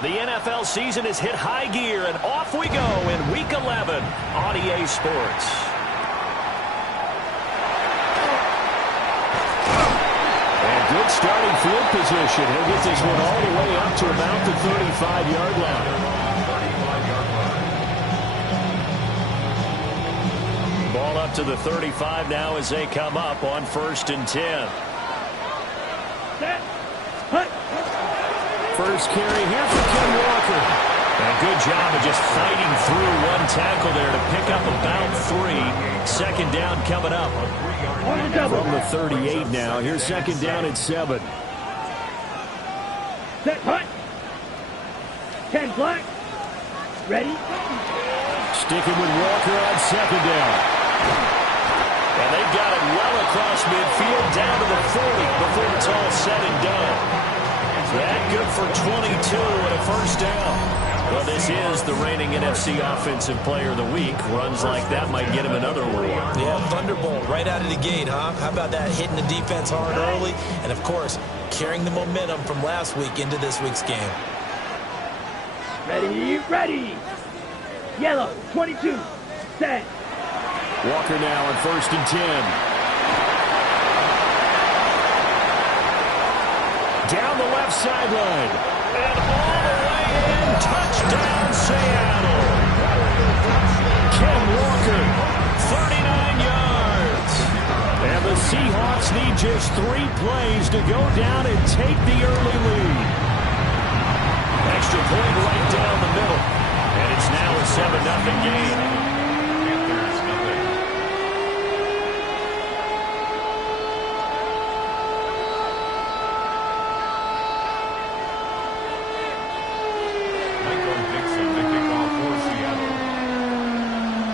The NFL season has hit high gear, and off we go in Week 11 on EA Sports. And good starting field position. He'll get this one all the way up to about the 35-yard line. Ball up to the 35 now as they come up on 1st and 10. First carry here for Ken Walker. And a good job of just fighting through one tackle there to pick up about 3. Second down coming up. From the 38 now. Here's second down at 7. Set, hut. 10 black. Ready. Sticking with Walker on second down. And they've got it well across midfield down to the 40 before it's all said and done. That good for 22 and a first down. Well, this is the reigning NFC Offensive Player of the Week. Runs like that might get him another award. Yeah, thunderbolt right out of the gate, huh? How about that, hitting the defense hard early? And, of course, carrying the momentum from last week into this week's game. Ready, ready. Yellow, 22, set. Walker now on 1st and 10. Down the left sideline. And all the way in. Touchdown, Seattle. Ken Walker, 39 yards. And the Seahawks need just 3 plays to go down and take the early lead. Extra point right down the middle. And it's now a 7-0 game.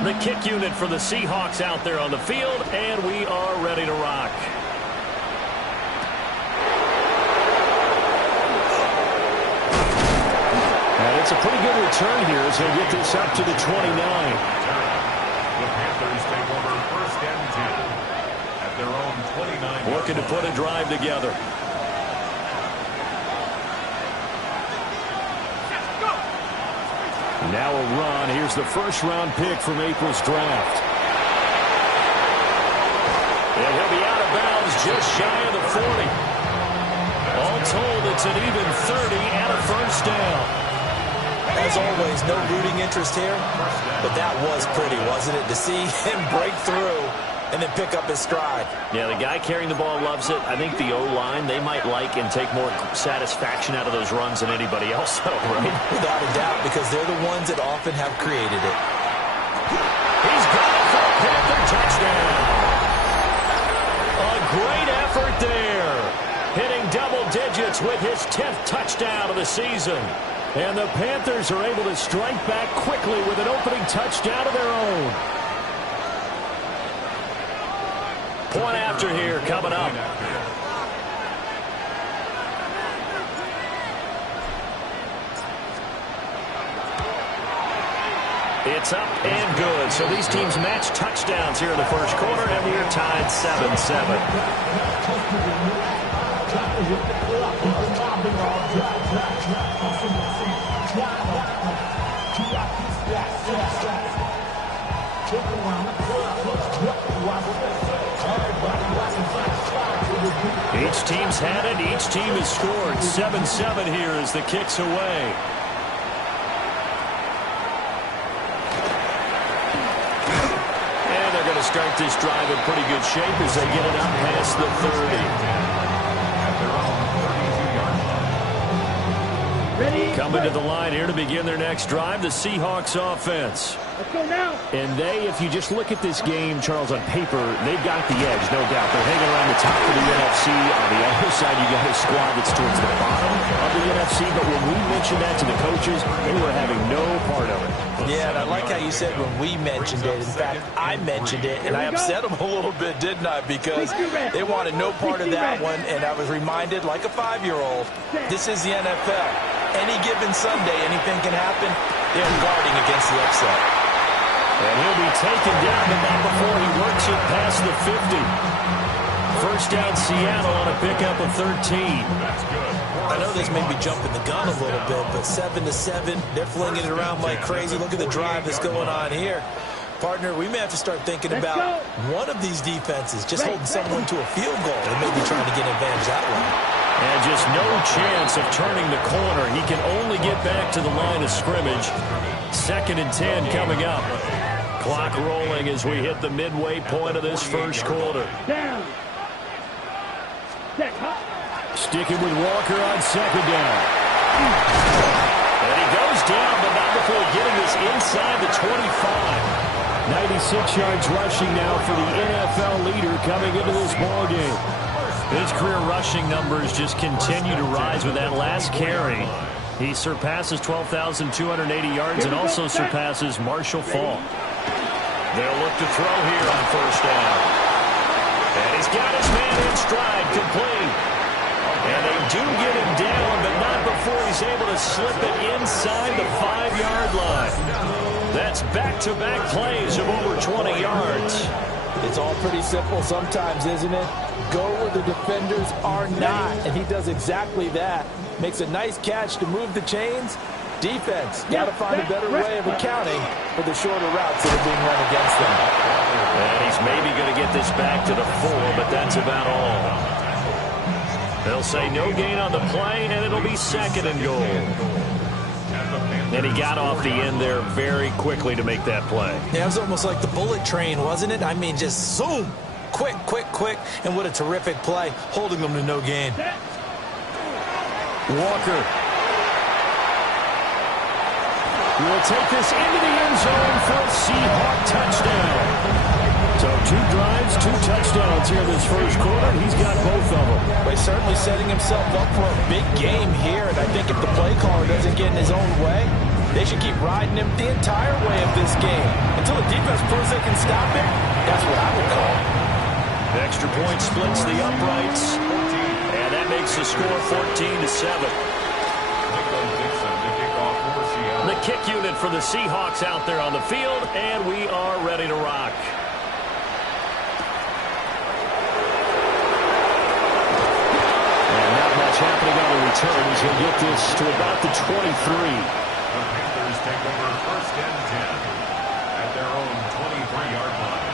The kick unit for the Seahawks out there on the field, and we are ready to rock. And it's a pretty good return here as they get this up to the 29. The Panthers take over 1st and 10 at their own 29. Looking to put a drive together. Now a run. Here's the first-round pick from April's draft. And he'll be out of bounds just shy of the 40. All told, it's an even 30 and a first down. As always, no rooting interest here, but that was pretty, wasn't it? To see him break through and then pick up his stride. Yeah, the guy carrying the ball loves it. I think the O-line, they might like and take more satisfaction out of those runs than anybody else, though, right? Without a doubt, because they're the ones that often have created it. He's got it for a Panther touchdown. A great effort there. Hitting double digits with his 10th touchdown of the season. And the Panthers are able to strike back quickly with an opening touchdown of their own. Point after here coming up. It's up and good. So these teams match touchdowns here in the first quarter, and we are tied 7-7. Each team's had it. Each team has scored. 7-7 here as the kick's away. And they're going to start this drive in pretty good shape as they get it up past the 30. Ready? Coming to the line here to begin their next drive, the Seahawks offense. Let's go now. And they, if you just look at this game, Charles, on paper, they've got the edge, no doubt. They're hanging around the top of the NFC. On the other side, you got a squad that's towards the bottom of the NFC. But when we mentioned that to the coaches, they were having no part of it. Yeah, and I like how you said when we mentioned it. In fact, I mentioned it, and I upset them a little bit, didn't I? Because they wanted no part of that one, and I was reminded, like a 5-year-old, this is the NFL. Any given Sunday, anything can happen. They're guarding against the upset. And he'll be taken down, but not before he works it past the 50. First down Seattle on a pickup of 13. I know this may be jumping the gun a little bit, but 7-7, they're flinging it around like crazy. Look at the drive that's going on here. Partner, we may have to start thinking about one of these defenses just holding someone to a field goal and maybe trying to get an advantage that way. And just no chance of turning the corner. He can only get back to the line of scrimmage. 2nd and 10 coming up. Clock rolling as we hit the midway point of this first quarter. Down. Set. Sticking with Walker on 2nd down. And he goes down, but not before getting this inside the 25. 96 yards rushing now for the NFL leader coming into this ballgame. His career rushing numbers just continue to rise with that last carry. He surpasses 12,280 yards and also surpasses Marshall Faulk. They'll look to throw here on 1st down. And he's got his man in stride, complete. And they do get him down, but not before he's able to slip it inside the 5-yard line. That's back-to-back plays of over 20 yards. It's all pretty simple sometimes, isn't it? Go where the defenders are not, and he does exactly that. Makes a nice catch to move the chains. Defense, got to find a better way of accounting for the shorter routes that are being run against them. And he's maybe going to get this back to the 4, but that's about all. They'll say no gain on the play, and it'll be 2nd and goal. And he got off the end there very quickly to make that play. Yeah, it was almost like the bullet train, wasn't it? I mean, just zoom. Quick, quick, quick. And what a terrific play, holding them to no gain. Walker will take this into the end zone for a Seahawk touchdown. So 2 drives, 2 touchdowns here this first quarter. He's got both of them. Well, he's certainly setting himself up for a big game here, and I think if the play caller doesn't get in his own way, they should keep riding him the entire way of this game until the defense proves they can stop him. That's what I would call. The extra point splits the uprights, and that makes the score 14-7. The kick unit for the Seahawks out there on the field, and we are ready to rock. Happening on the return as he'll get this to about the 23. The Panthers take over 1st and 10 at their own 23-yard line.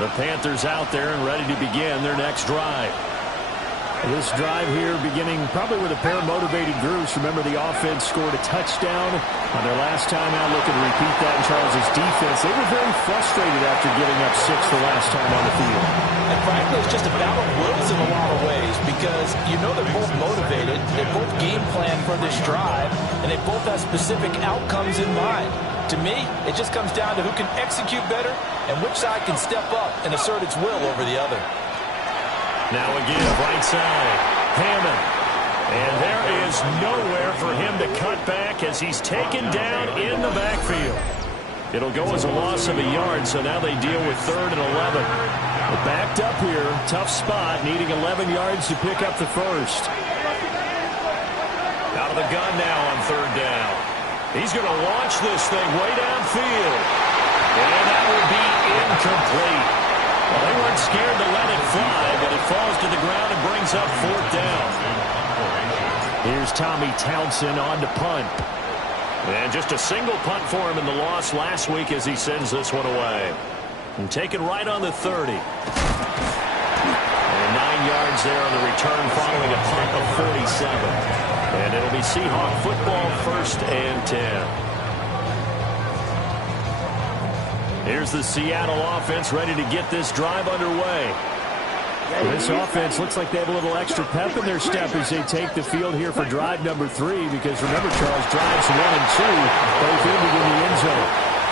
The Panthers out there and ready to begin their next drive. This drive here beginning probably with a pair of motivated groups. Remember, the offense scored a touchdown on their last time out. Looking to repeat that in Charles's defense. They were very frustrated after giving up 6 the last time on the field. And frankly, it's just a battle of wills in a lot of ways because you know they're both motivated. They both game plan for this drive, and they both have specific outcomes in mind. To me, it just comes down to who can execute better and which side can step up and assert its will over the other. Now again, right side, Hammond. And there is nowhere for him to cut back as he's taken down in the backfield. It'll go as a loss of a yard, so now they deal with 3rd and 11. They're backed up here, tough spot, needing 11 yards to pick up the first. Out of the gun now on 3rd down. He's going to launch this thing way downfield. And that will be incomplete. Well, they weren't scared to let it fly, but it falls to the ground and brings up 4th down. Here's Tommy Townsend on to punt. And just a single punt for him in the loss last week as he sends this one away. And taken right on the 30. And 9 yards there on the return following a punt of 47. And it'll be Seahawk football 1st and 10. Here's the Seattle offense ready to get this drive underway. This offense looks like they have a little extra pep in their step as they take the field here for drive number 3 because remember, Charles, drives 1 and 2 both ended in the end zone.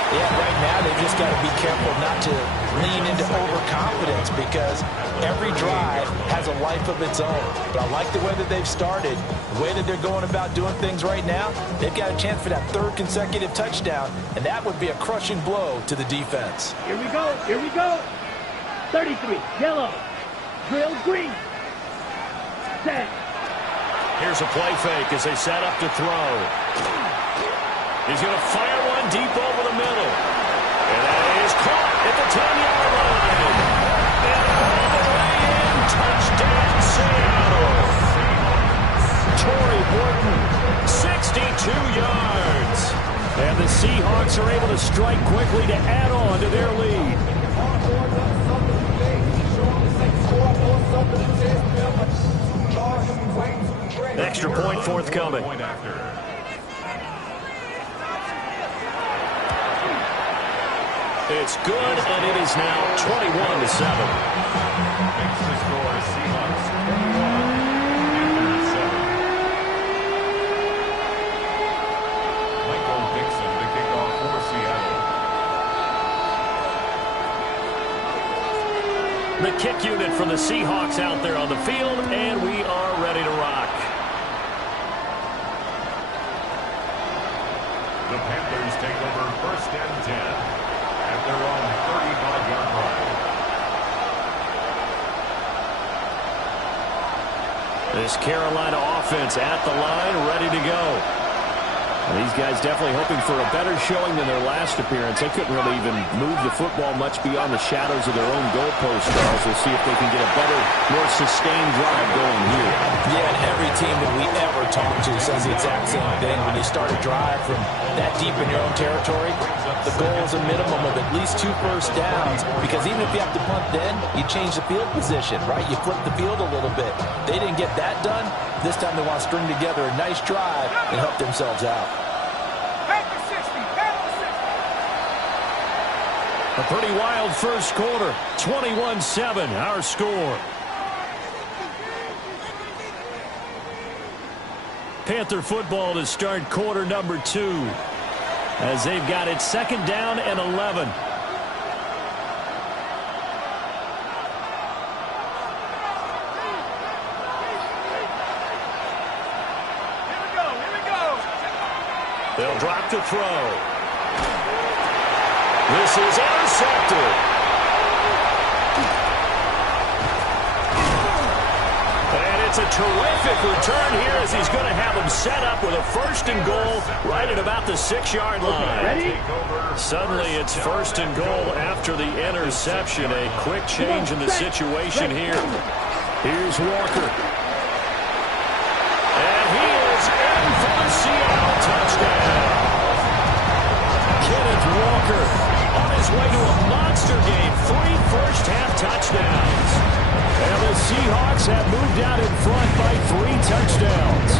Yeah, right now they've just got to be careful not to lean into overconfidence because every drive has a life of its own. But I like the way that they've started, the way that they're going about doing things right now. They've got a chance for that 3rd consecutive touchdown, and that would be a crushing blow to the defense. Here we go. Here we go. 33, yellow. Drill green. Set. Here's a play fake as they set up to throw. He's going to fire one deep over the middle. And that is caught at the 10-yard line. And all the way in Seahawks are able to strike quickly to add on to their lead. Extra point forthcoming. It's good, and it is now 21-7. Makes the score Seahawks 21-7. Michael Dixon to kick off for Seattle. The kick unit for the Seahawks out there on the field, and we are ready to rock. The Panthers take over 1st and 10 at their own 35-yard line. This Carolina offense at the line, ready to go. These guys definitely hoping for a better showing than their last appearance. They couldn't really even move the football much beyond the shadows of their own goalpost, Charles. We'll see if they can get a better, more sustained drive going here. Yeah, and every team that we ever talk to says the exact same thing. When you start a drive from that deep in your own territory, the goal is a minimum of at least 2 first downs, because even if you have to punt then, you change the field position, right? You flip the field a little bit. They didn't get that done. This time they want to string together a nice drive and help themselves out. A pretty wild first quarter. 21-7, our score. Panther football to start quarter number 2, as they've got it 2nd down and 11. They'll drop to throw. This is intercepted. And it's a terrific return here, as he's going to have them set up with a 1st and goal right at about the 6-yard line. Ready? Suddenly it's 1st and goal after the interception. A quick change in the situation here. Here's Walker. And he is in for the Seattle touchdown. Kenneth Walker on his way to a monster game. 3 first-half touchdowns. And the Seahawks have moved out in front by 3 touchdowns.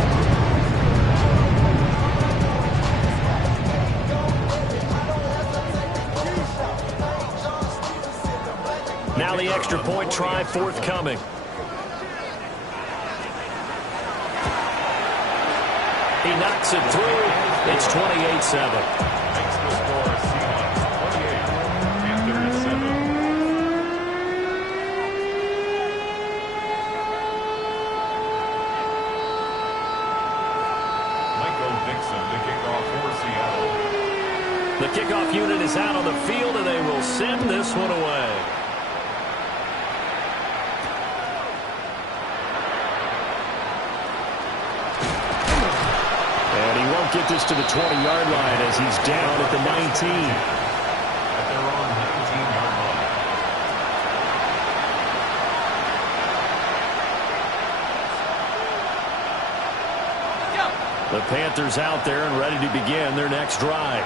Now the extra point try forthcoming. He knocks it through. It's 28-7. Makes the score Seahawks 28, Panthers 7. Michael Dixon to kick off for Seattle. The kickoff unit is out on the field, and they will send this one away. And he won't get this to the 20-yard line, as he's down at the 19. At their own 19-yard line. The Panthers out there and ready to begin their next drive.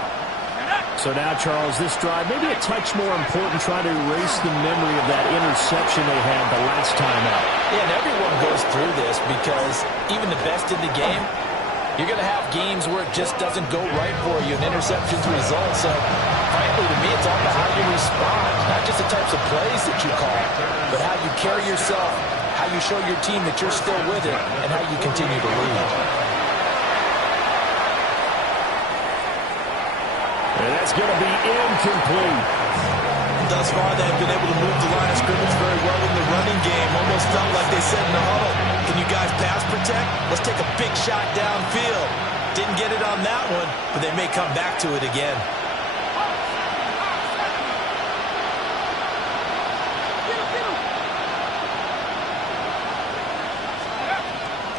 So now, Charles, this drive maybe a touch more important, trying to erase the memory of that interception they had the last time out. Yeah, and everyone goes through this, because even the best in the game, you're going to have games where it just doesn't go right for you, and interceptions result. So, frankly, to me, it's all about how you respond, not just the types of plays that you call, but how you carry yourself, how you show your team that you're still with it, and how you continue to lead. And that's going to be incomplete. Thus far, they've been able to move the line of scrimmage very well in the running game. Almost felt like they said in the huddle, can you guys pass protect? Let's take a big shot downfield. Didn't get it on that one, but they may come back to it again.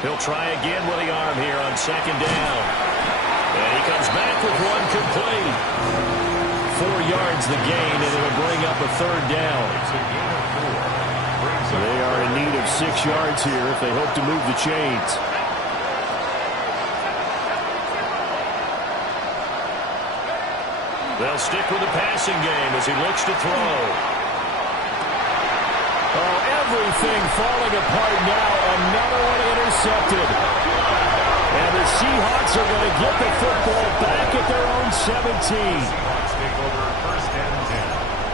He'll try again with the arm here on 2nd down. And he comes back with one complete. 4 yards the gain, and it'll bring up a 3rd down. They are in need of 6 yards here if they hope to move the chains. They'll stick with the passing game as he looks to throw. Oh, everything falling apart now. Another one intercepted. And the Seahawks are going to get the football back at their own 17. Seahawks take over first and 10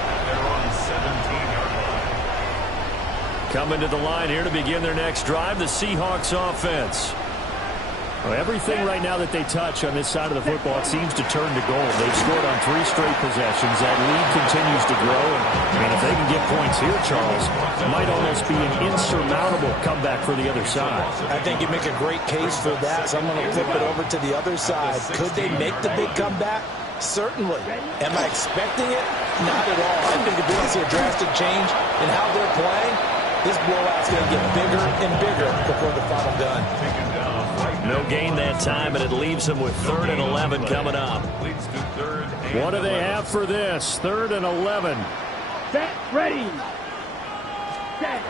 at their own 17-yard line. Coming to the line here to begin their next drive, the Seahawks offense. Well, everything right now that they touch on this side of the football, it seems to turn to gold. They've scored on 3 straight possessions. That lead continues to grow. And if they can get points here, Charles, it might almost be an insurmountable comeback for the other side. I think you make a great case for that. So I'm going to flip it over to the other side. Could they make the big comeback? Certainly. Am I expecting it? Not at all. I think if we don't see a drastic change in how they're playing, this blowout's going to get bigger and bigger before the final gun. No gain that time, and it leaves them with 3rd and 11 coming up. What do they have for this? 3rd and 11. Set, ready. Set.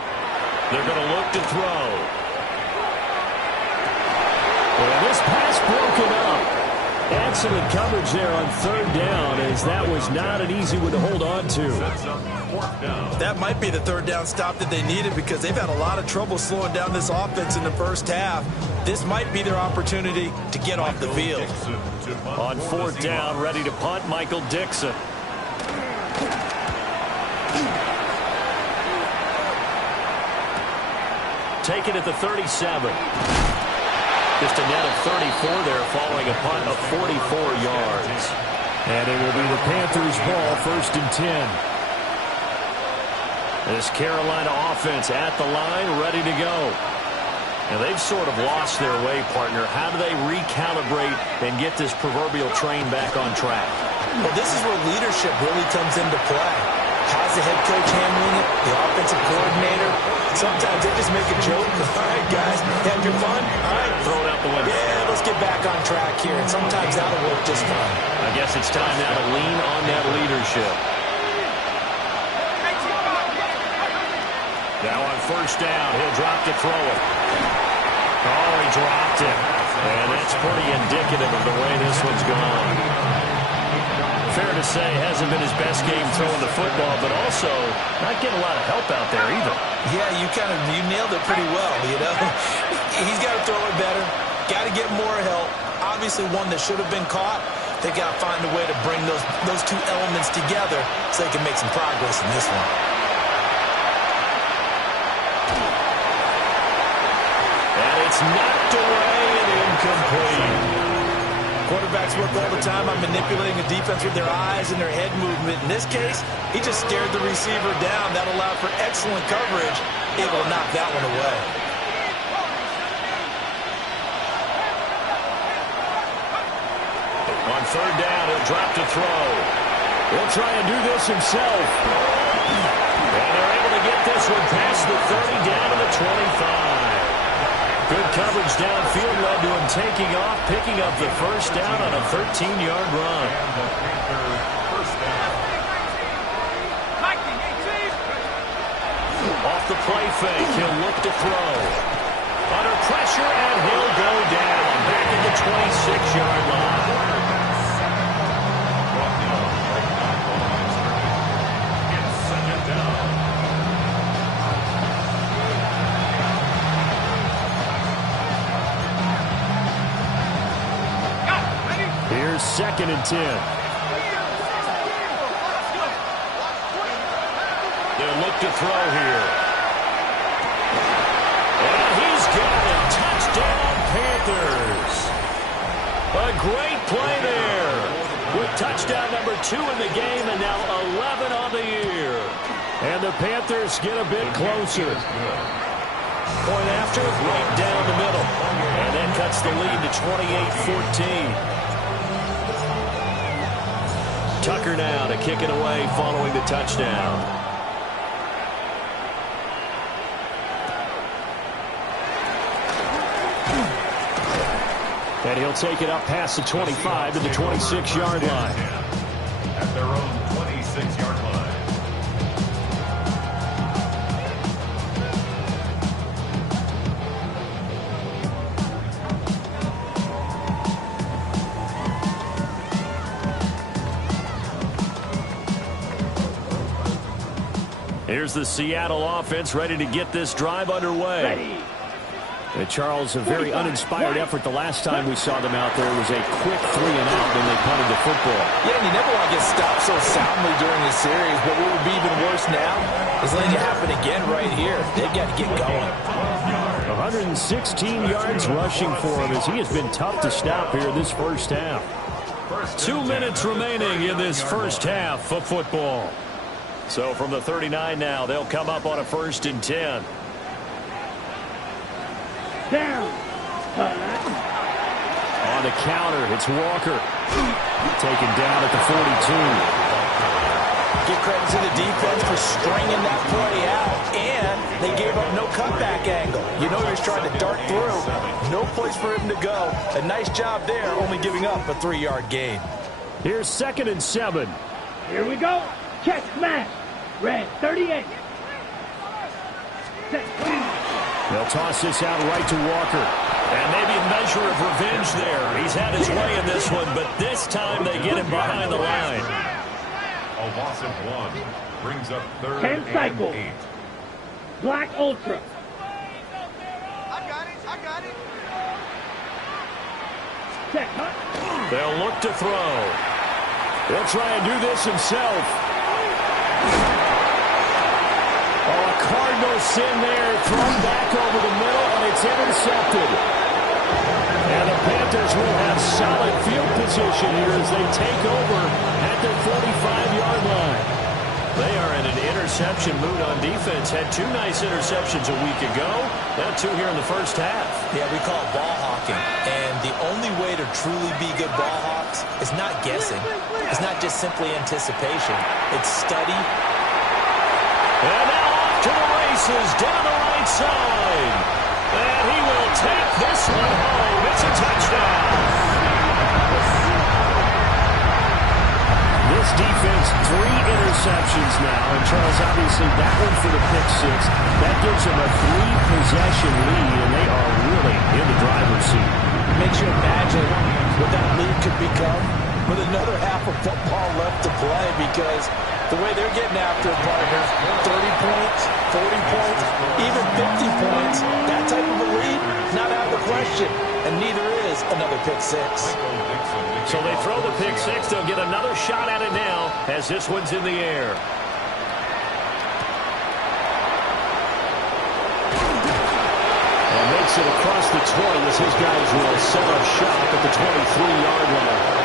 They're going to look to throw. Well, this pass broken up. Excellent coverage there on 3rd down, as that was not an easy one to hold on to. That might be the 3rd down stop that they needed, because they've had a lot of trouble slowing down this offense in the first half. This might be their opportunity to get off the field. On 4th down, ready to punt, Michael Dixon. Taken at the 37. Just a net of 34 there, following a punt of 44 yards. And it will be the Panthers' ball, 1st and 10. This Carolina offense at the line, ready to go. And they've sort of lost their way, partner. How do they recalibrate and get this proverbial train back on track? Well, this is where leadership really comes into play. How's the head coach handling it? The offensive coordinator? Sometimes they just make a joke. All right, guys, have your fun? All right. Throw it out the window. Yeah, let's get back on track here. And sometimes that'll work just fine. I guess it's time now to lean on that leadership. Now on 1st down, he'll drop to throw it. Oh, he dropped it. And that's pretty indicative of the way this one's gone. Fair to say, hasn't been his best game throwing the football, but also not getting a lot of help out there either. Yeah, you nailed it pretty well, you know. He's got to throw it better. Got to get more help. Obviously one that should have been caught. They got to find a way to bring those 2 elements together so they can make some progress in this one. And it's knocked away and incomplete. Quarterbacks work all the time on manipulating the defense with their eyes and their head movement. In this case, he just scared the receiver down. That allowed for excellent coverage, able to knock that one away. On 3rd down, he'll drop to throw. He'll try and do this himself. And they're able to get this one past the 30, down to the 25. Good coverage downfield led to him taking off, picking up the 1st down on a 13-yard run. Off the play fake, he'll look to throw. Under pressure, and he'll go down. Back at the 26-yard line. Here's 2nd and 10. They'll look to throw here. And he's got it. Touchdown, Panthers. A great play there. With touchdown number 2 in the game and now 11 on the year. And the Panthers get a bit closer. Point after, right down the middle. And that cuts the lead to 28-14. Tucker now to kick it away following the touchdown. And he'll take it up past the 25 to the 26-yard line. At their own 26-yard line. Here's the Seattle offense ready to get this drive underway. Ready. Charles, a very uninspired effort the last time we saw them out there. It was a quick 3-and-out when they punted the football. Yeah, and you never want to get stopped so soundly during the series, but what would be even worse now is letting it happen again right here. They've got to get going. 116 yards rushing for him as he has been tough to stop here this first half. 2 minutes remaining in this first half of football. So from the 39 now, they'll come up on a 1st and 10. Down. On the counter, it's Walker. Taken down at the 42. Give credit to the defense for stringing that play out, and they gave up no cutback angle. You know he was trying to dart through. No place for him to go. A nice job there, only giving up a 3-yard gain. Here's 2nd and 7. Here we go. Check smash. Red 38. Set. They'll toss this out right to Walker. And maybe a measure of revenge there. He's had his way in this one, but this time they get him behind the line. A loss of 1 brings up 3rd 10 and cycles. 8. Black Ultra. I got it. Check, huh? They'll look to throw. He'll try and do this himself. Oh, a Cardinal sin there, thrown back over the middle, and it's intercepted. And the Panthers will have solid field position here as they take over at their 45-yard line. They are in an interception mood on defense. Had 2 nice interceptions a week ago. Now 2 here in the first half. Yeah, we call it ball hawking. And the only way to truly be good ball hawks is not guessing. It's not just simply anticipation. It's study. And now off to the races down the right side. And he will take this one home. It's a touchdown. This defense, 3 interceptions now. And Charles, obviously that one for the pick 6. That gives them a 3-possession lead, and they are really in the driver's seat. Makes you imagine what that lead could become with another half of football left to play, because the way they're getting after it, partner, 30 points, 40 points, even 50 points, that type of a lead, not out of the question. And neither is another pick 6. So they throw the pick 6. They'll get another shot at it now as this one's in the air. And makes it across the 20 as his guys will set up shop at the 23-yard line.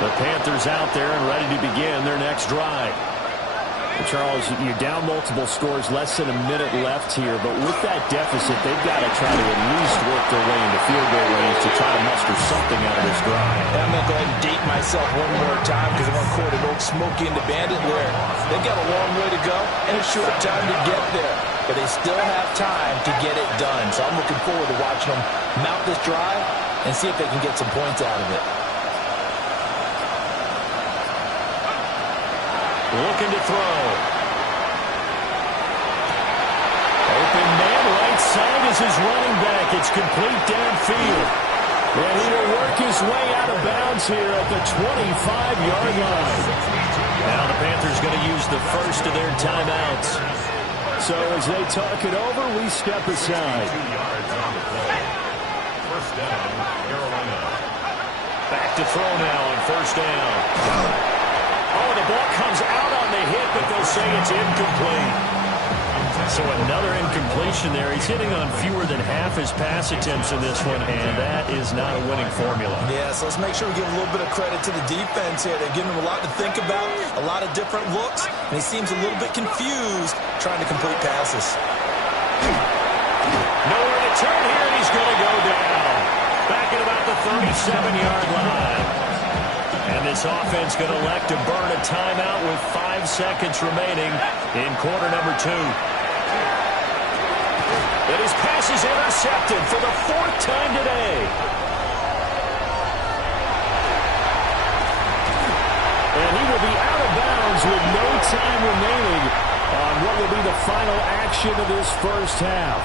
The Panthers out there and ready to begin their next drive. Charles, you're down multiple scores, less than a minute left here, but with that deficit, they've got to try to at least work their way into field goal range to try to muster something out of this drive. I'm going to go ahead and date myself one more time because I want to quote an old Smokey and the Bandit lyric. They've got a long way to go and a short time to get there, but they still have time to get it done. So I'm looking forward to watching them mount this drive and see if they can get some points out of it. Looking to throw. Open man, right side is his running back. It's complete downfield. And he will work his way out of bounds here at the 25-yard line. Now the Panthers going to use the first of their timeouts. So as they talk it over, we step aside. 1st down, Carolina. Back to throw now on 1st down. Oh, the ball comes out on the hit, but they'll say it's incomplete. So another incompletion there. He's hitting on fewer than half his pass attempts in this one, and that is not a winning formula. Yeah, so let's make sure we give a little bit of credit to the defense here. They're giving him a lot to think about, a lot of different looks, and he seems a little bit confused trying to complete passes. Nowhere to turn here, and he's going to go down. Back at about the 37-yard line. And this offense going to elect to burn a timeout with 5 seconds remaining in quarter number 2. And his pass is intercepted for the 4th time today. And he will be out of bounds with no time remaining on what will be the final action of this first half.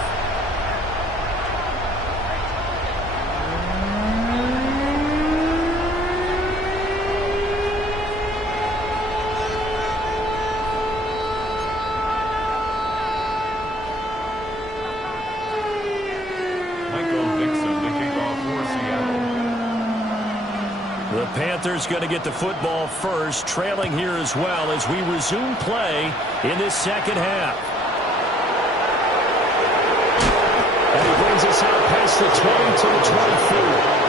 The Panthers going to get the football first, trailing here as well as we resume play in this second half. And he brings us out past the 20 to the 24.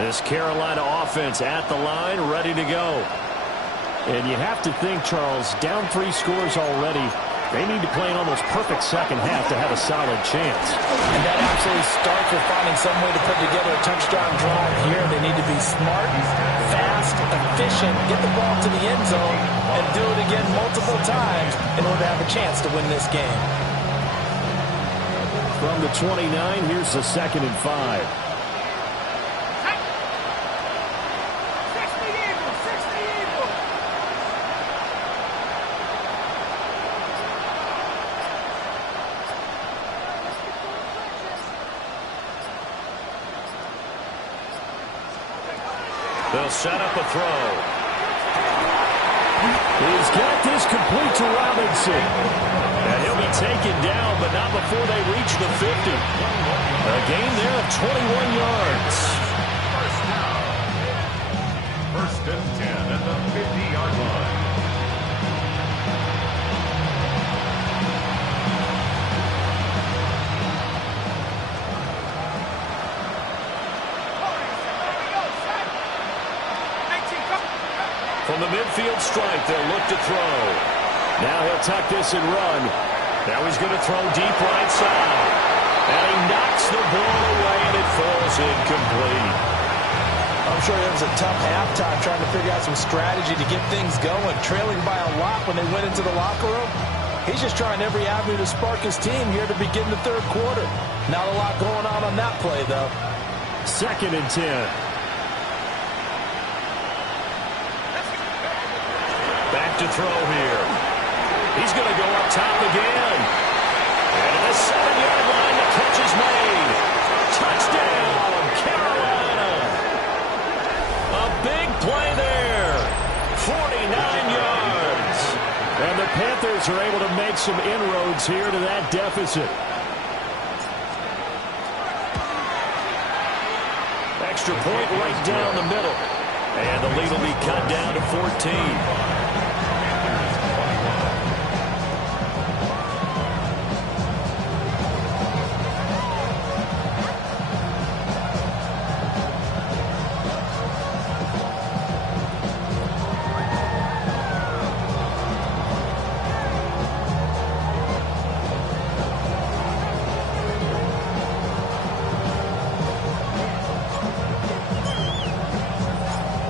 This Carolina offense at the line, ready to go. And you have to think, Charles, down 3 scores already. They need to play an almost perfect second half to have a solid chance. And that absolutely starts with finding some way to put together a touchdown drive here. They need to be smart, fast, efficient, get the ball to the end zone, and do it again multiple times in order to have a chance to win this game. From the 29, here's the 2nd and 5. They'll set up a throw. He's got this complete to Robinson. And he'll be taken down, but not before they reach the 50. A gain there of 21 yards. First and 10 at the 50-yard line. From the midfield stripe, they'll look to throw. Now he'll tuck this and run. Now he's going to throw deep right side. And he knocks the ball away, and it falls incomplete. I'm sure it was a tough halftime trying to figure out some strategy to get things going, trailing by a lot when they went into the locker room. He's just trying every avenue to spark his team here to begin the 3rd quarter. Not a lot going on that play, though. 2nd and 10. Back to throw here. He's going to go up top again. And at the 7-yard line, the catch is made. Touchdown, Carolina. A big play there. 49 yards. And the Panthers are able to make some inroads here to that deficit. Extra point right down the middle. And the lead will be cut down to 14.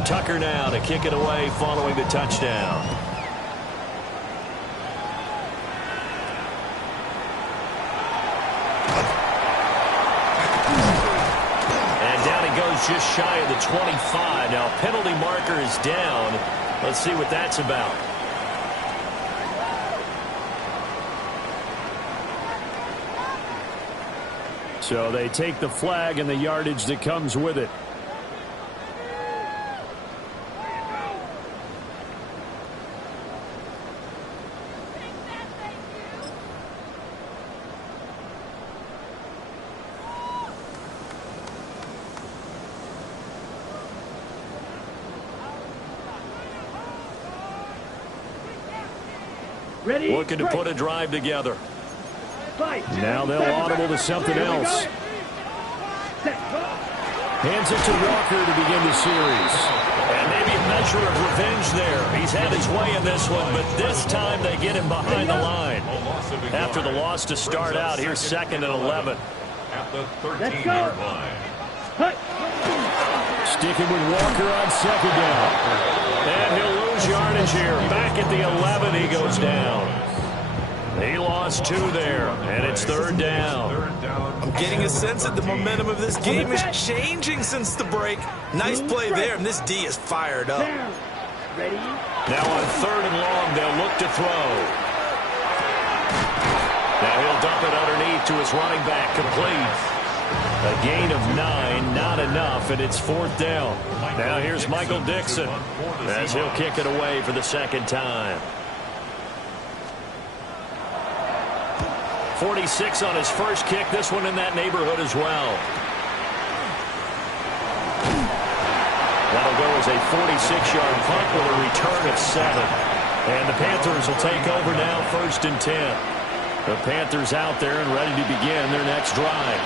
Tucker now to kick it away following the touchdown. And down he goes just shy of the 25. Now penalty marker is down. Let's see what that's about. So they take the flag and the yardage that comes with it. Ready? Looking to put a drive together. Fight. Now they'll audible to something else. Hands it to Walker to begin the series. And maybe a measure of revenge there. He's had his way in this one, but this time they get him behind the line. After the loss to start out, here's 2nd and 11. At the 13-yard line. Sticking with Walker on 2nd down. And he'll lose yardage here. Back at the 11, he goes down. He lost 2 there, and it's 3rd down. I'm getting a sense that the momentum of this game is changing since the break. Nice play there, and this D is fired up. Ready? Now on 3rd and long, they'll look to throw. Now he'll dump it underneath to his running back, complete. A gain of 9, not enough, and it's 4th down. Now here's Michael Dixon as he'll kick it away for the 2nd time. 46 on his first kick. This one in that neighborhood as well. That'll go as a 46-yard punt with a return of 7. And the Panthers will take over now, 1st and 10. The Panthers out there and ready to begin their next drive.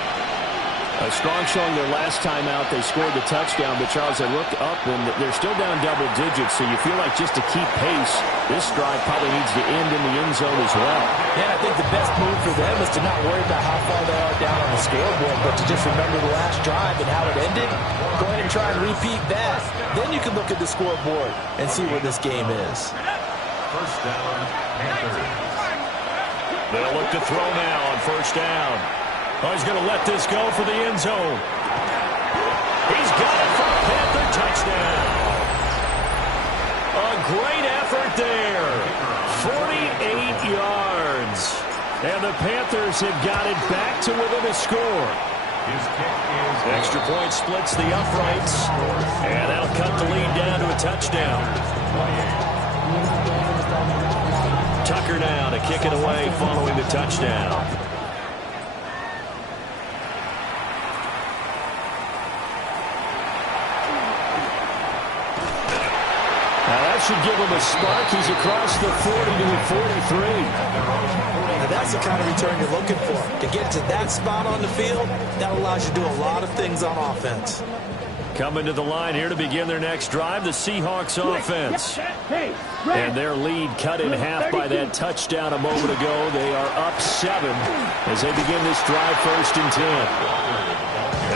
A strong showing their last time out. They scored the touchdown, but Charles, I looked up and they're still down double digits, so you feel like just to keep pace, this drive probably needs to end in the end zone as well. Yeah, I think the best move for them is to not worry about how far they are down on the scoreboard, but to just remember the last drive and how it ended. Go ahead and try and repeat that. Then you can look at the scoreboard and see where this game is. 1st down, Panthers. They'll look to throw now on 1st down. Oh, he's going to let this go for the end zone. He's got it for a Panther touchdown. A great effort there. 48 yards. And the Panthers have got it back to within a score. Extra point splits the uprights. And that'll cut the lead down to a touchdown. Tucker now to kick it away following the touchdown. Should give him a spark. He's across the 40 to the 43. Now that's the kind of return you're looking for. To get to that spot on the field, that allows you to do a lot of things on offense. Coming to the line here to begin their next drive, the Seahawks offense. And their lead cut in half by that touchdown a moment ago. They are up 7 as they begin this drive, 1st and 10.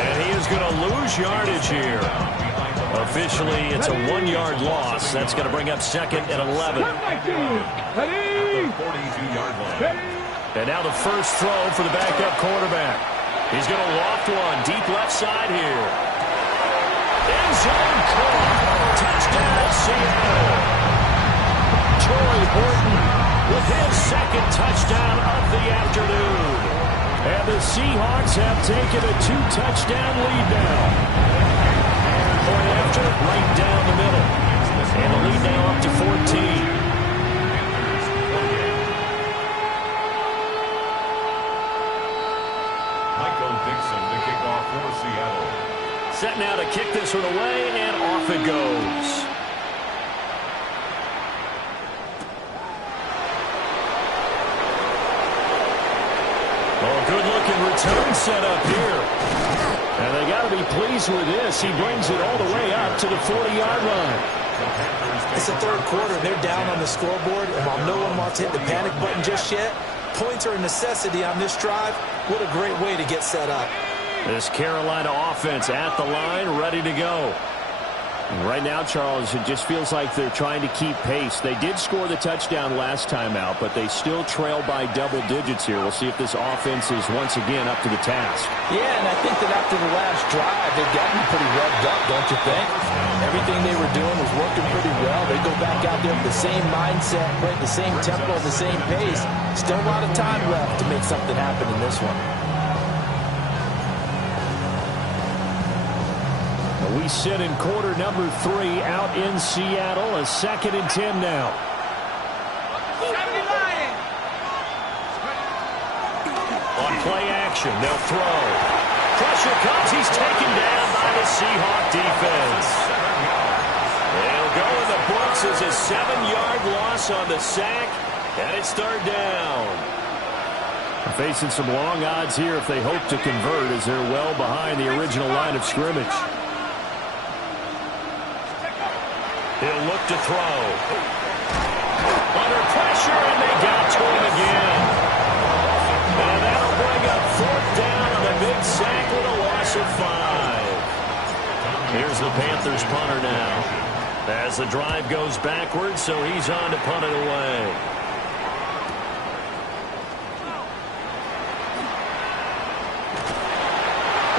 And he is going to lose yardage here. Officially, it's a 1-yard loss. That's going to bring up 2nd and 11. And now the first throw for the backup quarterback. He's going to loft one deep left side here. End zone caught. Touchdown, Seattle. Troy Horton with his 2nd touchdown of the afternoon. And the Seahawks have taken a 2-touchdown lead now. Point after, right down the middle. And the lead now up to 14. Michael Dixon to kick off for Seattle. Set now to kick this one away, and off it goes. Oh, good-looking return set up here. And they got to be pleased with this. He brings it all the way up to the 40-yard line. It's the 3rd quarter. They're down on the scoreboard, and while no one wants to hit the panic button just yet, points are a necessity on this drive. What a great way to get set up. This Carolina offense at the line, ready to go. Right now, Charles, it just feels like they're trying to keep pace. They did score the touchdown last time out, but they still trail by double digits here. We'll see if this offense is once again up to the task. Yeah, and I think that after the last drive, they've gotten pretty revved up, don't you think? Everything they were doing was working pretty well. They go back out there with the same mindset, play the same tempo, the same pace. Still a lot of time left to make something happen in this one. We sit in quarter number 3 out in Seattle. A 2nd and 10 now. On play action, they'll throw. Pressure comes. He's taken down by the Seahawk defense. They'll go in the books as a 7-yard loss on the sack, and it's 3rd down. Facing some long odds here if they hope to convert, as they're well behind the original line of scrimmage. He'll look to throw. Under pressure, and they got to him again. And that'll bring up 4th down on a big sack with a loss of 5. Here's the Panthers punter now. As the drive goes backwards, so he's on to punt it away.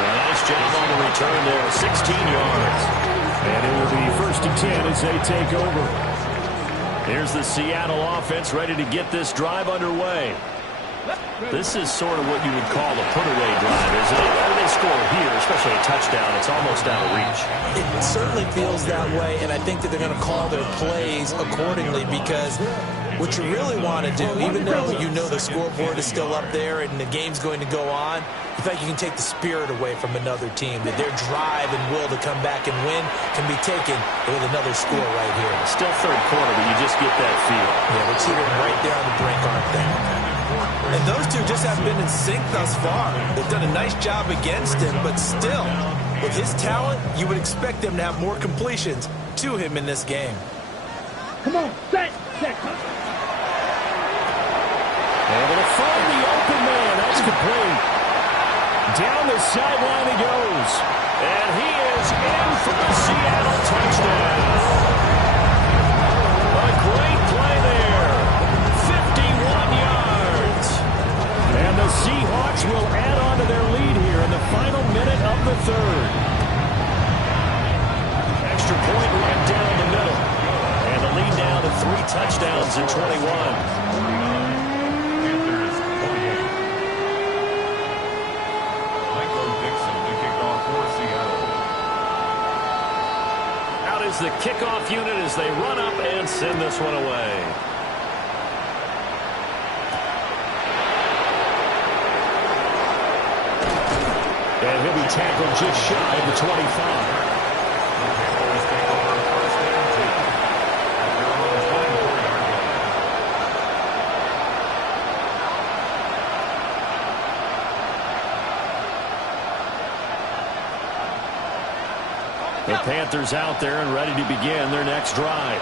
Nice job on the return there, 16 yards. And it will be 1st and 10 as they take over. Here's the Seattle offense ready to get this drive underway. This is sort of what you would call a put-away drive, isn't it? They score here, especially a touchdown. It's almost out of reach. It certainly feels that way, and I think that they're going to call their plays accordingly because what you really want to do, even though you know the scoreboard is still up there and the game's going to go on, you feel like you can take the spirit away from another team, that their drive and will to come back and win can be taken with another score right here. Still third quarter, but you just get that feel. Yeah, we're teetering right there on the brink, aren't they? And those two just haven't been in sync thus far. They've done a nice job against him, but still, with his talent, you would expect them to have more completions to him in this game. Come on, set. Able to find the open man. That's complete. Down the sideline he goes. And he is in for the Seattle touchdown. A great play there. 51 yards. And the Seahawks will add on to their lead here in the final minute of the third. Extra point right down the middle. And the lead down to 3 touchdowns in 21. Is the kickoff unit as they run up and send this one away. And he'll be tackled just shy of the 25. The Panthers out there and ready to begin their next drive.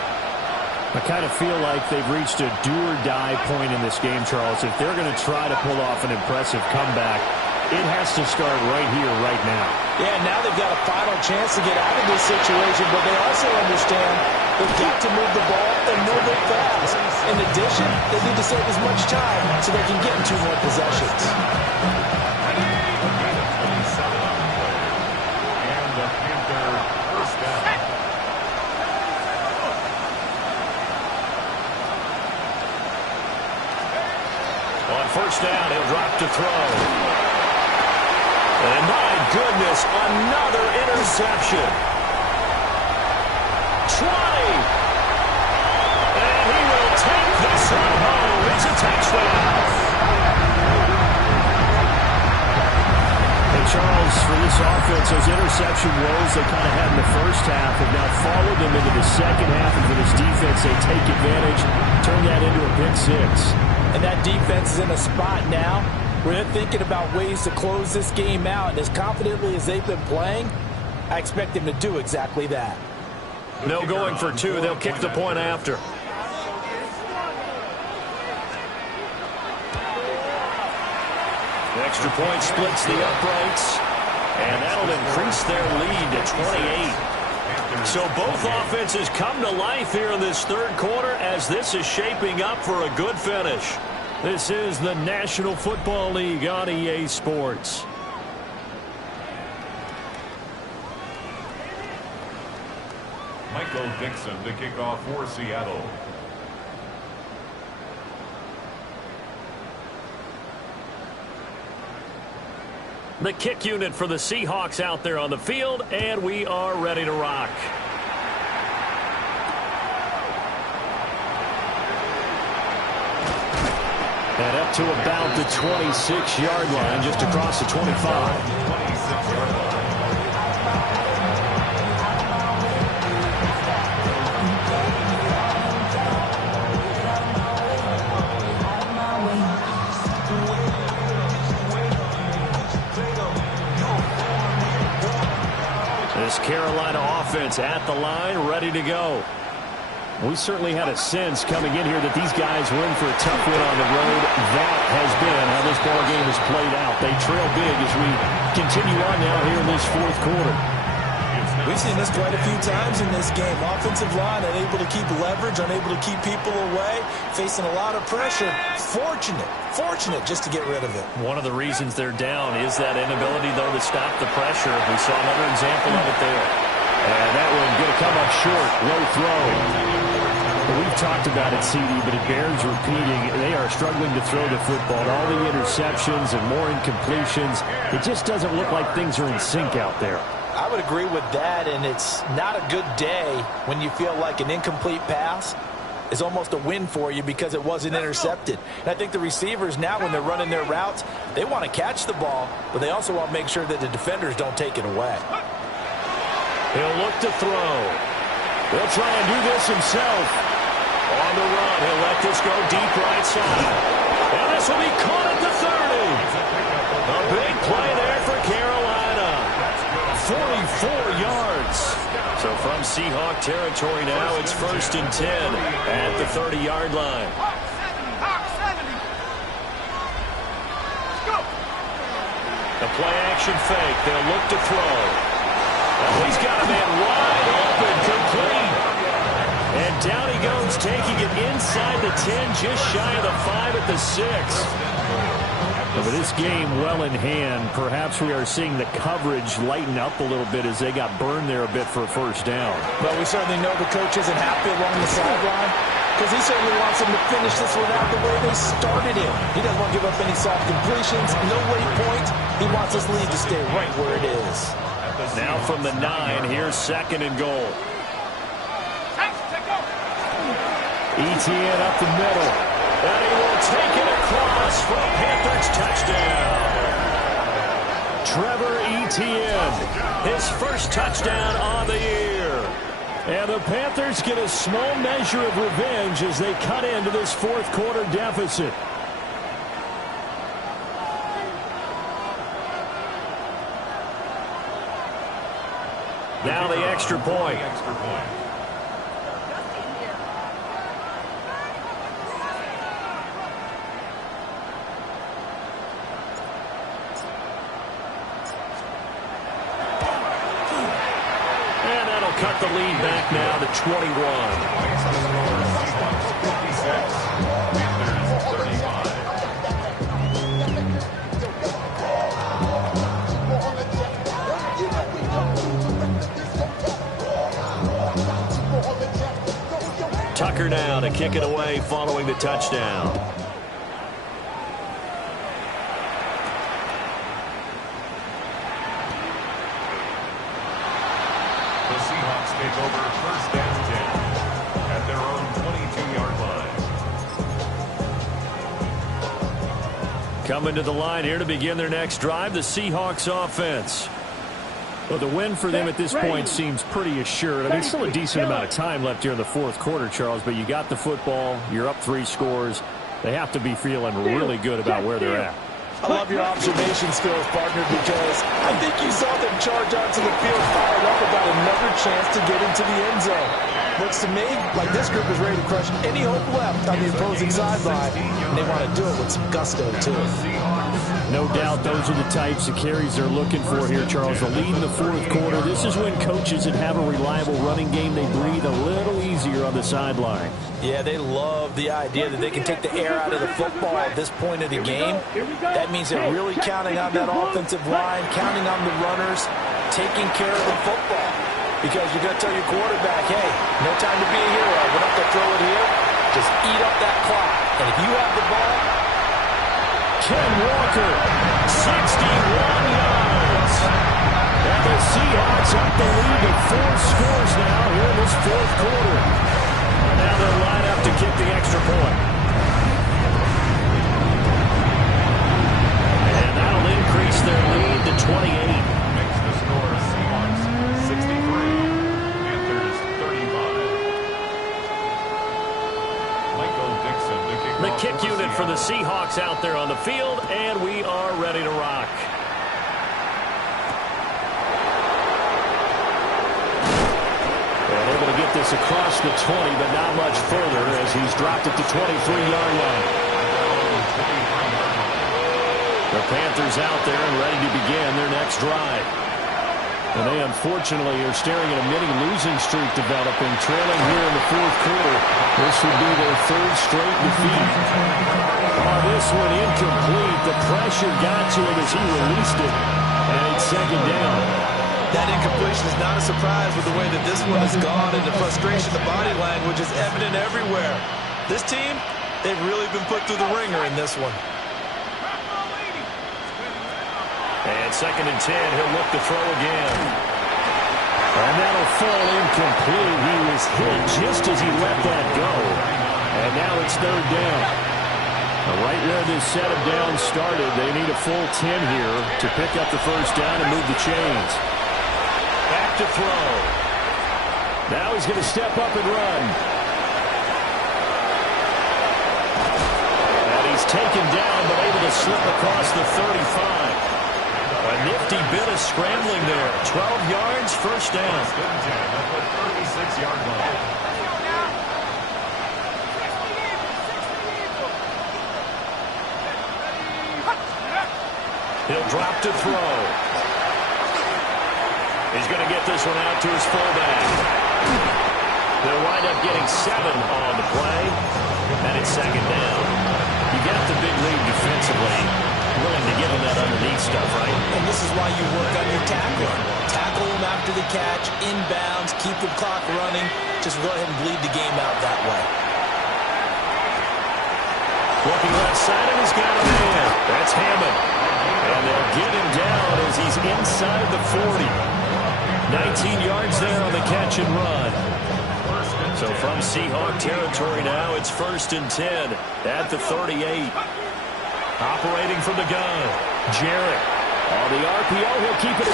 I kind of feel like they've reached a do-or-die point in this game, Charles. If they're going to try to pull off an impressive comeback, it has to start right here, right now. Yeah, now they've got a final chance to get out of this situation, but they also understand they've got to move the ball and move it fast. In addition, they need to save as much time so they can get 2 more possessions. First down, he'll drop to throw. And my goodness, another interception. 20. And he will take this one home. It's a touchdown. And Charles, for this offense, those interception woes they kind of had in the first half have now followed them into the second half. And for this defense, they take advantage, turn that into a pick 6. And that defense is in a spot now where they're thinking about ways to close this game out. And as confidently as they've been playing, I expect them to do exactly that. No going for 2. They'll kick the point after. The extra point splits the uprights. And that'll increase their lead to 28. So both offenses come to life here in this third quarter as this is shaping up for a good finish. This is the National Football League on EA Sports. Michael Dixon to kick off for Seattle. The kick unit for the Seahawks out there on the field, and we are ready to rock. And up to about the 26-yard line, just across the 25. This Carolina offense at the line, ready to go. We certainly had a sense coming in here that these guys were in for a tough win on the road. That has been how this ball game has played out. They trail big as we continue on now here in this fourth quarter. We've seen this quite a few times in this game. Offensive line unable to keep leverage, unable to keep people away, facing a lot of pressure. Fortunate just to get rid of it. One of the reasons they're down is that inability, though, to stop the pressure. We saw another example of it there. And that one going to come up short. Low throw. We've talked about it, CD, but it bears repeating. They are struggling to throw the football. All the interceptions and more incompletions. It just doesn't look like things are in sync out there. I would agree with that, and it's not a good day when you feel like an incomplete pass is almost a win for you because it wasn't intercepted. And I think the receivers now, when they're running their routes, they want to catch the ball, but they also want to make sure that the defenders don't take it away. He'll look to throw. He'll try and do this himself. On the run, he'll let this go deep right side. And this will be caught at the 30. A big play there for Carolina. 44 yards. So from Seahawk territory now, it's 1st and 10 at the 30-yard line. A play-action fake. They'll look to throw. Oh, he's got a man wide open, complete. And down he goes, taking it inside the 10, just shy of the 5 at the 6. But this game well in hand. Perhaps we are seeing the coverage lighten up a little bit as they got burned there a bit for a first down. Well, we certainly know the coach isn't happy along the sideline because he certainly wants them to finish this one out the way they started it. He doesn't want to give up any soft completions, no late points. He wants this lead to stay right where it is. Now from the 9, here's 2nd and goal. ETN up the middle. And he will take it across for a Panthers touchdown. Trevor Etienne, his first touchdown on the year. And the Panthers get a small measure of revenge as they cut into this 4th quarter deficit. Now the extra point. Cut the lead back now to 21. Tucker now to kick it away following the touchdown. Take over 1st and 10 at their own 22-yard line. Coming to the line here to begin their next drive, the Seahawks offense. Well, the win for them at this point seems pretty assured. I mean, still a decent amount of time left here in the 4th quarter, Charles, but you got the football, you're up 3 scores. They have to be feeling really good about where they're at. I love your observation skills, partner, because I think you saw them charge onto the field fired up about another chance to get into the end zone. Looks to me like this group is ready to crush any hope left on the opposing sideline, and they want to do it with some gusto, too. No doubt those are the types of carries they're looking for here, Charles. The lead in the 4th quarter. This is when coaches that have a reliable running game, they breathe a little easier on the sideline. Yeah, they love the idea that they can take the air out of the football at this point of the game. That means they're really counting on that offensive line, counting on the runners, taking care of the football. Because you're going to tell your quarterback, hey, no time to be a hero. We're not going to throw it here. Just eat up that clock. And if you have the ball, Ken Walker, 61 yards. And the Seahawks up the lead to 4 scores now here in this 4th quarter. Now they'll line up to kick the extra point. And that'll increase their lead to 28. Makes the score Seahawks 63, Panthers 35. Michael Dixon, The kick unit for the Seahawks out there on the field, and we are ready to rock. Able to get this across the 20, but not much further as he's dropped it to 23-yard line. The Panthers out there and ready to begin their next drive. And they unfortunately are staring at a mini losing streak developing, trailing here in the 4th quarter. This would be their 3rd straight defeat. Oh, this one incomplete. The pressure got to him as he released it. And it's 2nd down. That incompletion is not a surprise with the way that this one has gone, and the frustration, the body language is evident everywhere. This team, they've really been put through the ringer in this one. And 2nd and 10, he'll look to throw again. And that'll fall incomplete. He was hit just as he let that go. And now it's 3rd down. Right where this set of downs started, they need a full 10 here to pick up the 1st down and move the chains. Back to throw. Now he's going to step up and run. And he's taken down, but able to slip across the 35. A nifty bit of scrambling there. 12 yards, 1st down. 36-yard line. He'll drop to throw. He's going to get this one out to his fullback. They'll wind up getting 7 on the play, and it's 2nd down. You got the big lead defensively, willing to give him that underneath stuff, right? And this is why you work on your tackling. Tackle him after the catch, inbounds, keep the clock running. Just go ahead and bleed the game out that way. Looking left side, and he's got a man. That's Hammond. And they'll get him down as he's inside the 40. 19 yards there on the catch and run. So from Seahawk territory now, it's 1st and 10 at the 38. Operating from the gun, Jarrett. On the RPO, he'll keep it.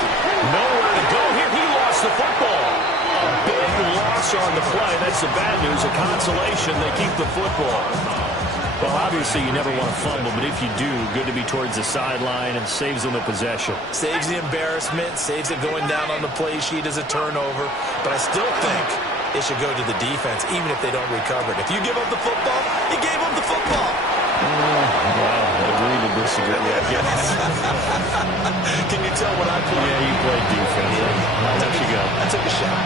Nowhere to go here. He lost the football. A big loss on the play. That's the bad news. A consolation, they keep the football. Well, obviously, you never want to fumble, but if you do, good to be towards the sideline and saves them the possession. Saves the embarrassment, saves it going down on the play sheet as a turnover. But I still think it should go to the defense, even if they don't recover it. If you give up the football, you gave up the football. Well, agree to disagree, I guess. Can you tell what I played? Yeah, you played defense. I'll let you go. I took a shot.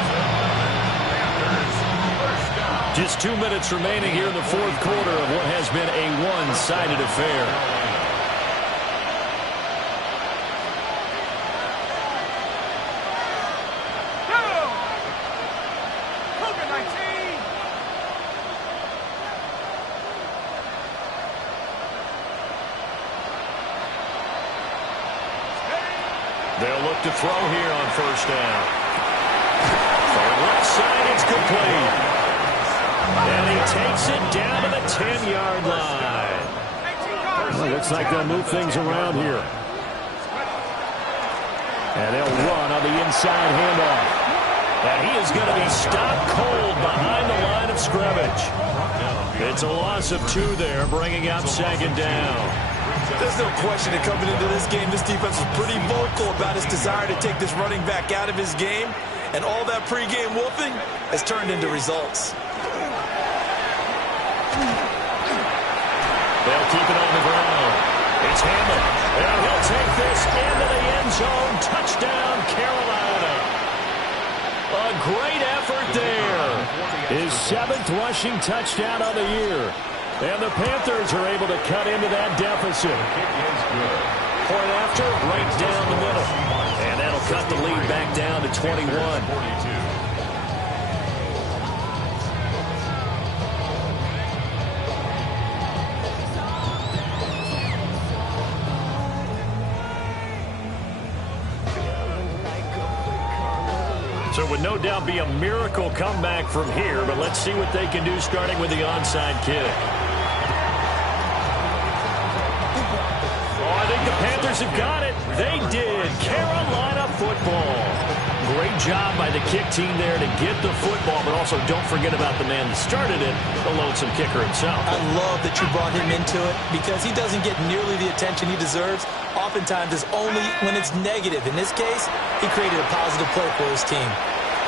Just 2 minutes remaining here in the 4th quarter of what has been a one-sided affair. They'll look to throw here on 1st down. From left side, it's complete. And he takes it down to the 10-yard line. Well, looks like they'll move things around here. And they'll run on the inside handoff. And he is going to be stopped cold behind the line of scrimmage. It's a loss of 2 there, bringing up 2nd down. There's no question that coming into this game, this defense was pretty vocal about its desire to take this running back out of his game. And all that pregame whooping has turned into results. They'll keep it on the ground. It's Hammond. And he'll take this into the end zone. Touchdown, Carolina. A great effort there. His 7th rushing touchdown of the year. And the Panthers are able to cut into that deficit. Point after, right down the middle. And that'll cut the lead back down to 21. So it would no doubt be a miracle comeback from here, but let's see what they can do starting with the onside kick. Oh, I think the Panthers have got it. They did. Carolina football. Great job by the kick team there to get the football, but also don't forget about the man that started it, the lonesome kicker himself. I love that you brought him into it because he doesn't get nearly the attention he deserves. Oftentimes it's only when it's negative. In this case, he created a positive play for his team.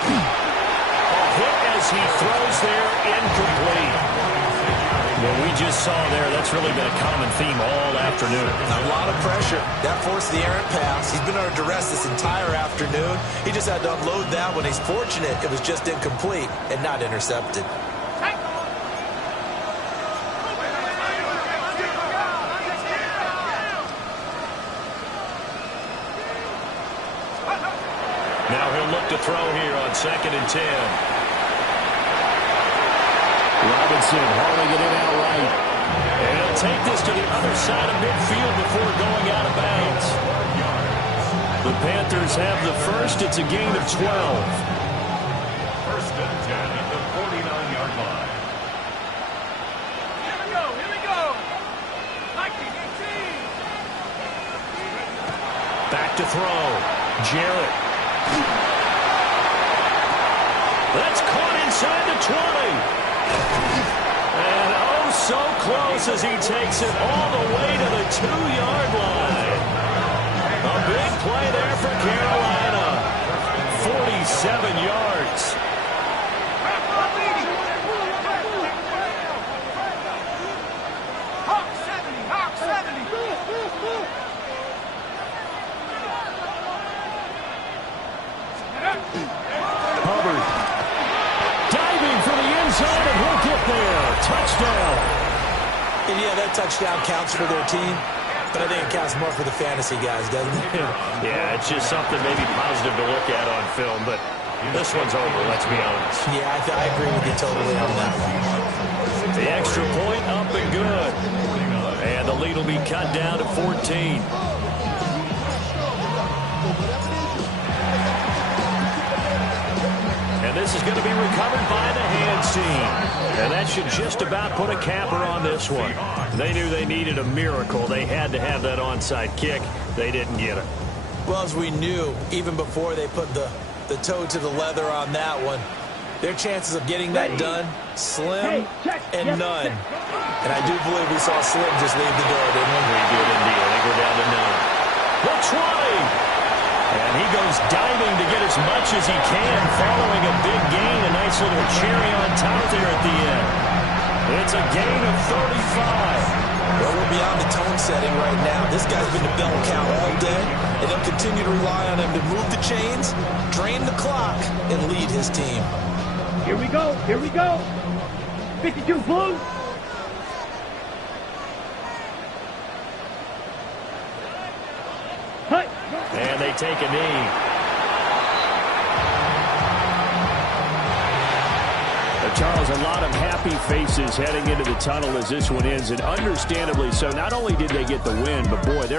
A hit as he throws there, incomplete. What we just saw there, that's really been a common theme all afternoon. A lot of pressure. That forced the errant pass. He's been under duress this entire afternoon. He just had to unload that one. He's fortunate it was just incomplete and not intercepted. Now he'll look to throw here on 2nd and 10. Robinson hauling it in outright. And he'll take this to the other side of midfield before going out of bounds. The Panthers have the first. It's a gain of 12. 1st and 10 at the 49-yard line. Here we go. 19-18. Back to throw. Jarrett. That's caught inside the 20. And oh, so close as he takes it all the way to the 2-yard line. A big play there for Carolina. 47 yards. Hawk 70. Hawk 70. Hubbard diving for the end zone, and he'll get there. Touchdown. And yeah, that touchdown counts for their team, but I think it counts more for the fantasy guys, doesn't it? Yeah, it's just something maybe positive to look at on film, but this one's over, let's be honest. Yeah, I agree with you totally on that one. The extra point up and good. And the lead will be cut down to 14. And this is going to be recovered by the hands team. And that should just about put a capper on this one. They knew they needed a miracle. They had to have that onside kick. They didn't get it. Well, as we knew, even before they put the toe to the leather on that one, their chances of getting that done, slim and none. And I do believe we saw Slim just leave the door, didn't we? We did indeed. I think we're down to none. The 20. And he goes diving to get as much as he can, following a big gain. A nice little cherry on top there at the end. It's a gain of 35. Well, we're beyond the tone setting right now. This guy's been the bell cow all day, and they'll continue to rely on him to move the chains, drain the clock, and lead his team. Here we go. Here we go. 52 blue. Hut. And they take a knee. Charles, a lot of happy faces heading into the tunnel as this one ends, and understandably so. Not only did they get the win, but boy, they're